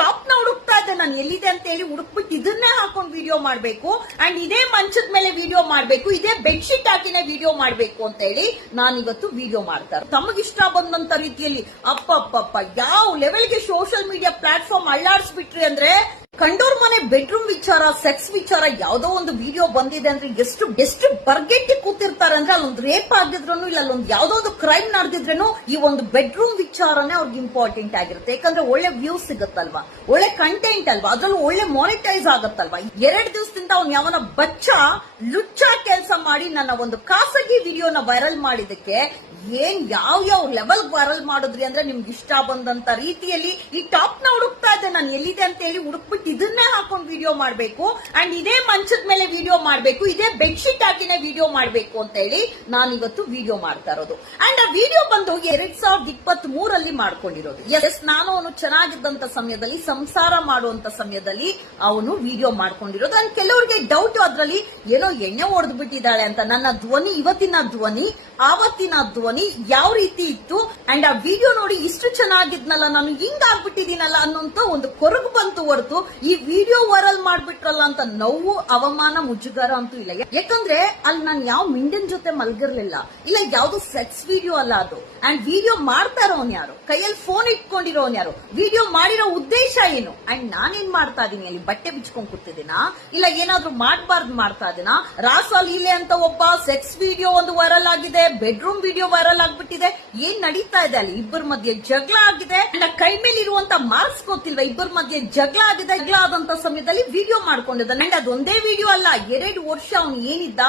Top ನ ಹುಡುಕ್ತಾ ಇದ್ದೆ ನಾನು, ಎಲ್ಲಿದೆ ಅಂತ ಹೇಳಿ ಹುಡುಕ್ಬಿಟ್ಟು ಇದನ್ನೇ ಹಾಕೊಂಡು ವಿಡಿಯೋ ಮಾಡ್ಬೇಕು ಅಂಡ್ ಇದೇ ಮಂಚದ ಮೇಲೆ ವಿಡಿಯೋ ಮಾಡ್ಬೇಕು, ಇದೇ ಬೆಡ್ಶೀಟ್ ಹಾಕಿನೇ ವಿಡಿಯೋ ಮಾಡ್ಬೇಕು ಅಂತ ಹೇಳಿ ನಾನು ಇವತ್ತು ವಿಡಿಯೋ ಮಾಡ್ತಾರೆ. ತಮಗಿಷ್ಟ ಬಂದಂತ ರೀತಿಯಲ್ಲಿ ಅಪ್ಪಪ್ಪಪ್ಪ ಯಾವ ಲೆವೆಲ್ಗೆ ಸೋಷಿಯಲ್ ಮೀಡಿಯಾ ಪ್ಲಾಟ್ಫಾರ್ಮ್ ಅಳ್ಳಾಡಿಸ್ಬಿಟ್ರಿ ಅಂದ್ರೆ, ಕಂಡೋರ್ ಮನೆ ಬೆಡ್ರೂಮ್ ವಿಚಾರ, ಸೆಕ್ಸ್ ವಿಚಾರ ಯಾವ್ದೋ ಒಂದು ವಿಡಿಯೋ ಬಂದಿದೆ ಅಂದ್ರೆ ಎಷ್ಟು ಬರ್ಗೆಟ್ಟಿ ಕೂತಿರ್ತಾರೆ ಅಂದ್ರೆ, ಅಲ್ಲೊಂದು ರೇಪ್ ಆಗಿದ್ರು ಇಲ್ಲ ಅಲ್ಲೊಂದು ಯಾವ್ದೋ ಒಂದು ಕ್ರೈಮ್ ನಡೆದಿದ್ರೂ ಈ ಒಂದು ಬೆಡ್ರೂಮ್ ವಿಚಾರನೇ ಅವ್ರಿಗೆ ಇಂಪಾರ್ಟೆಂಟ್ ಆಗಿರುತ್ತೆ. ಯಾಕಂದ್ರೆ ಒಳ್ಳೆ ವ್ಯೂಸ್ ಸಿಗುತ್ತಲ್ವಾ, ಒಳ್ಳೆ ಕಂಟೆಂಟ್ ಅಲ್ವಾ, ಅದ್ರಲ್ಲೂ ಒಳ್ಳೆ ಮಾನಿಟೈಸ್ ಆಗುತ್ತಲ್ವಾ. 2 ದಿವಸದಿಂದ ಅವ್ನು ಯಾವನ ಬಚ್ಚ ಲುಚ್ಚ ಕೆಲಸ ಮಾಡಿ ನನ್ನ ಒಂದು ಖಾಸಗಿ ವಿಡಿಯೋನ ವೈರಲ್ ಮಾಡಿದಕ್ಕೆ ಯಾವ ಲೆವೆಲ್ ವೈರಲ್ ಮಾಡಿದ್ರಿ ಅಂದ್ರೆ, ನಿಮ್ಗೆ ಇಷ್ಟ ಬಂದಂತ ರೀತಿಯಲ್ಲಿ ಈ ಟಾಪ್ ನ ಹುಡುಕ್ತಾ ಇದ್ದೆ ನಾನು, ಎಲ್ಲಿದೆ ಅಂತ ಹೇಳಿ ಹುಡುಕ್ಬಿಟ್ಟು ಇದನ್ನೇ ಹಾಕೊಂಡು ವಿಡಿಯೋ ಮಾಡ್ಬೇಕು ಅಂಡ್ ಇದೇ ಮಂಚದ ಮೇಲೆ ವಿಡಿಯೋ ಮಾಡ್ಬೇಕು, ಇದೇ ಬೆಡ್ಶೀಟ್ ಹಾಕಿನೇ ವಿಡಿಯೋ ಮಾಡ್ಬೇಕು ಅಂತ ಹೇಳಿ ನಾನು ಇವತ್ತು ವಿಡಿಯೋ ಮಾಡ್ತಾ ಇರೋದು. ಅಂಡ್ ಆ ವಿಡಿಯೋ ಬಂದು 2023 ಮಾಡ್ಕೊಂಡಿರೋದು. ಎಸ್, ನಾನು ಅವನು ಚೆನ್ನಾಗಿದ್ದಂತ ಸಮಯದಲ್ಲಿ, ಸಂಸಾರ ಮಾಡುವಂತ ಸಮಯದಲ್ಲಿ ಅವನು ವಿಡಿಯೋ ಮಾಡ್ಕೊಂಡಿರೋದು. ಅಂಡ್ ಕೆಲವರಿಗೆ ಡೌಟ್ ಅದ್ರಲ್ಲಿ ಏನೋ ಎಣ್ಣೆ ಹೊಡೆದು ಬಿಟ್ಟಿದ್ದಾಳೆ ಅಂತ. ನನ್ನ ಧ್ವನಿ, ಇವತ್ತಿನ ಧ್ವನಿ ಆವತ್ತಿನ ಧ್ವನಿ ಯಾವ ರೀತಿ ಇತ್ತು ಅಂಡ್ ಆ ವಿಡಿಯೋ ನೋಡಿ ಇಷ್ಟು ಚೆನ್ನಾಗಿದ್ನಲ್ಲ, ನಾನು ಹಿಂಗಾಗ್ಬಿಟ್ಟಿದ್ದೀನಲ್ಲ ಅನ್ನೋಂತ ಒಂದು ಕೊರಗು ಬಂತು ಹೊರತು ಈ ವಿಡಿಯೋ ವೈರಲ್ ಮಾಡ್ಬಿಟ್ರಲ್ಲ ಅಂತ ನೋವು, ಅವಮಾನ, ಮುಜುಗರ ಅಂತೂ ಇಲ್ಲ. ಯಾಕಂದ್ರೆ ಅಲ್ಲಿ ನಾನು ಯಾವ ಮಿಂಡನ್ ಜೊತೆ ಮಲ್ಗಿರ್ಲಿಲ್ಲ, ಇಲ್ಲ ಯಾವ್ದು ಸೆಕ್ಸ್ ವಿಡಿಯೋ ಅಲ್ಲ ಅದು. ಅಂಡ್ ವಿಡಿಯೋ ಮಾಡ್ತಾ ಇರೋನ್ ಯಾರು, ಕೈಯಲ್ಲಿ ಫೋನ್ ಇಟ್ಕೊಂಡಿರೋನ್ ಯಾರು, ವಿಡಿಯೋ ಮಾಡಿರೋ ಉದ್ದೇಶ ಏನು, ಅಂಡ್ ನಾನೇನ್ ಮಾಡ್ತಾ ಇದೀನಿ ಅಲ್ಲಿ, ಬಟ್ಟೆ ಬಿಚ್ಕೊಂಡ್ ಕೂತಿದ್ದೀನಾ, ಇಲ್ಲ ಏನಾದ್ರೂ ಮಾಡಬಾರ್ದು ಮಾಡ್ತಾ ಇದೀನಾ, ರಾಸಲೀಲೆ ಅಂತ ಒಬ್ಬ ಸೆಕ್ಸ್ ವಿಡಿಯೋ ಒಂದು ವೈರಲ್ ಆಗಿದೆ, ಬೆಡ್ರೂಮ್ ವಿಡಿಯೋ ವೈರಲ್ ಆಗ್ಬಿಟ್ಟಿದೆ, ಏನ್ ನಡೀತಾ ಇದೆ ಅಲ್ಲಿ, ಇಬ್ಬರ ಮಧ್ಯೆ ಜಗಳ ಆಗಿದೆ, ಕೈ ಮೇಲೆ ಇರುವಂತ ಮಾರ್ಕ್ಸ್ ಗೊತ್ತಿಲ್ವಾ, ಇಬ್ಬರ ಮಧ್ಯೆ ಜಗಳ ಆಗಿದೆ. ಜಗಳ ಆದಂತ ಸಮಯದಲ್ಲಿ ವಿಡಿಯೋ ಮಾಡ್ಕೊಂಡಿದ್ದಾನೆ. ಅಂಡ್ ಅದೊಂದೇ ವಿಡಿಯೋ ಅಲ್ಲ, 2 ವರ್ಷ ಅವನು ಏನಿದ್ದ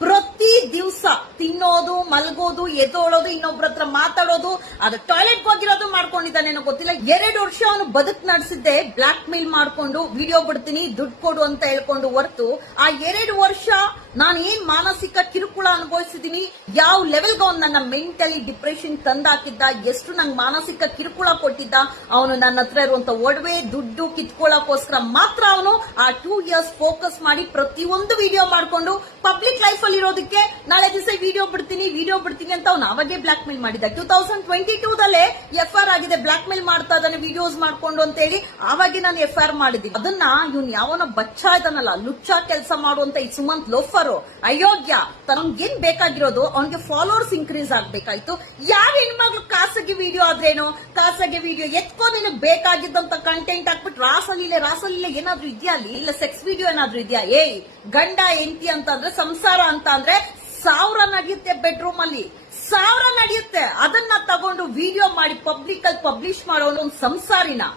ಪ್ರತಿ ದಿವಸ ತಿನ್ನೋದು, ಮಲಗೋದು, ಎದೋಳೋದು, ಇನ್ನೊಬ್ರ ಹತ್ರ ಮಾತಾಡೋದು, ಅದು ಟಾಯ್ಲೆಟ್ ಹೋಗಿರೋದು ಮಾಡ್ಕೊಂಡಿದ್ದಾನೇನೋ ಗೊತ್ತಿಲ್ಲ. 2 ವರ್ಷ ಅವನು ಬದುಕು ನಡೆಸಿದ್ದೆ ಬ್ಲಾಕ್ ಮೇಲ್ ಮಾಡ್ಕೊಂಡು ವಿಡಿಯೋ ಬಿಡ್ತೀನಿ ದುಡ್ಡು ಕೊಡು ಅಂತ ಹೇಳ್ಕೊಂಡು ಹೊರತು, ಆ 2 ವರ್ಷ ನಾನು ಏನ್ ಮಾನಸಿಕ ಕಿರುಕುಳ ಅನುಭವಿಸಿದೀನಿ, ಯಾವ ಲೆವೆಲ್ಗೆ ಅವ್ನು ನನ್ನ ಮೆಂಟಲಿ ಡಿಪ್ರೆಷನ್ ತಂದಾಕಿದ್ದ, ಎಷ್ಟು ನಂಗೆ ಮಾನಸಿಕ ಕಿರುಕುಳ ಕೊಟ್ಟಿದ್ದ, ಅವನು ನನ್ನ ಹತ್ರ ಇರುವಂತ ಒಡವೆ ದುಡ್ಡು ಕಿತ್ಕೊಳ್ಳೋಕೋಸ್ಕರ ಮಾತ್ರ ಅವನು ಆ 2 ಇಯರ್ಸ್ ಫೋಕಸ್ ಮಾಡಿ ಪ್ರತಿಯೊಂದು ವಿಡಿಯೋ ಮಾಡ್ಕೊಂಡು ಪಬ್ಲಿಕ್ ಲೈಫ್ ಅಲ್ಲಿ ಇರೋದಕ್ಕೆ ನಾಳೆ ದಿವಸ ವಿಡಿಯೋ ಬಿಡ್ತೀನಿ ಅಂತ ಅವ್ನು ಅವಾಗೇ ಬ್ಲಾಕ್ ಮೇಲ್ ಮಾಡಿದ್ದ. 2022 FR ಆಗಿದೆ, ಬ್ಲಾಕ್ ಮೇಲ್ ಮಾಡ್ತಾ ಇದ್ದಾನೆ ವಿಡಿಯೋಸ್ ಮಾಡ್ಕೊಂಡು ಅಂತ ಹೇಳಿ ಆವಾಗೆ ನಾನು FR ಮಾಡಿದ್ದೀನಿ. ಅದನ್ನ ಇವ್ನು ಯಾವನೋ ಬಚ್ಚ ಇದಾನಲ್ಲ, ಲುಚ್ಚ ಕೆಲಸ ಮಾಡುವಂತ ಈ ಸುಮಂತ್ ಲೋಫರ್ ಅಯೋಗ್ಯ, ತನಗೇನ್ ಬೇಕಾಗಿರೋದು ಅವನಿಗೆ ಫಾಲೋವರ್ಸ್ ಇನ್ಕ್ರೀಸ್ ಆಗ್ಬೇಕಾಯ್ತು. ಯಾವ ಹೆಣ್ಮಕ್ಳು ಖಾಸಗಿ ವಿಡಿಯೋ ಆದ್ರೇನು, ಖಾಸಗಿ ವಿಡಿಯೋ ಎತ್ಕೋ ನಿನಗೆ ಬೇಕಾಗಿದ್ದಂತ ಕಂಟೆಂಟ್ ಹಾಕ್ಬಿಟ್ಟು ರಾಸಲೀಲೆ ಏನಾದ್ರೂ ಇದೆಯಾ ಅಲ್ಲಿ, ಇಲ್ಲ ಸೆಕ್ಸ್ ವಿಡಿಯೋ ಏನಾದ್ರೂ ಇದೆಯಾ? ಗಂಡ ಹೆಂಡತಿ ಅಂತಂದ್ರೆ, ಸಂಸಾರ ಅಂತ ಅಂದ್ರೆ 1000 ನಡೆಯುತ್ತೆ, ಬೆಡ್ರೂಮ್ ಅಲ್ಲಿ 1000 ನಡೆಯುತ್ತೆ. ಅದನ್ನ ತಗೊಂಡು ವಿಡಿಯೋ ಮಾಡಿ ಪಬ್ಲಿಕ್ ಅಲ್ಲಿ ಪಬ್ಲಿಷ್ ಮಾಡೋ ಒಂದು ಸಂಸಾರಿನ